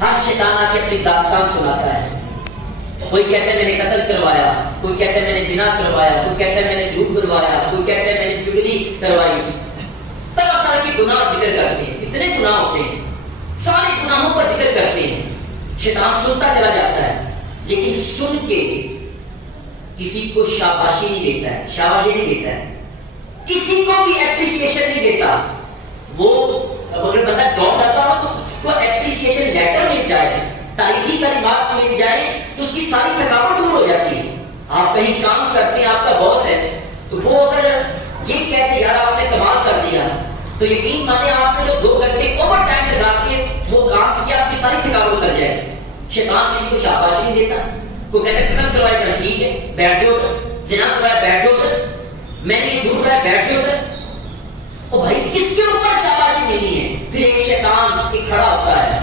ہر شیطان آ کے اپنی داستان سناتا ہے. کوئی کہتا ہے میں نے قتل کروایا, کوئی کہتا ہے میں نے زنا کروایا, کوئی کہتا ہے میں نے جھوٹ بنوایا, کوئی کہتا ہے میں نے چغلی کروائی. طرح طرح کے گناہ ذکر کرتے ہیں. کتنے گناہ ہوتے ہیں, سارے گناہوں پر ذکر کرتے ہیں. شیطان سنتا چلا جاتا ہے, لیکن سن کے کسی کو شاباشی نہیں دیتا ہے, شاباشی نہیں دیتا ہے, کسی کو بھی اپریسیشن نہیں دیتا. وہ اگر بندہ جاب کرتا ہو تو اس کو اپریسیشن لیٹر مل جائے, تاریخی کلمات مل جائے تو اس کی ساری تھکاوٹ دور ہو جاتی ہے. آپ کہیں کام کرتے ہیں, آپ کا باس ہے, تو وہ اگر یہ کہتے یار آپ نے کمال کر دیا, تو یقین مانے آپ نے جو 2 گھنٹے اوور ٹائم لگا کے وہ کام کیا, آپ کی ساری تھکاوٹ اتر جائے. شیطان کسی کو شاباشی نہیں دیتا. کوئی کہتے ہیں قتل کروائے چل ٹھیک ہے بیٹھ جاؤ, زنا کروایا بیٹھ جاؤ, میں نے یہ جھوٹ کرایا بیٹھ جاؤ. او بھائی کس کے اوپر شاباشی ملنی ہے؟ پھر ایک شیطان ایک کھڑا ہوتا ہے,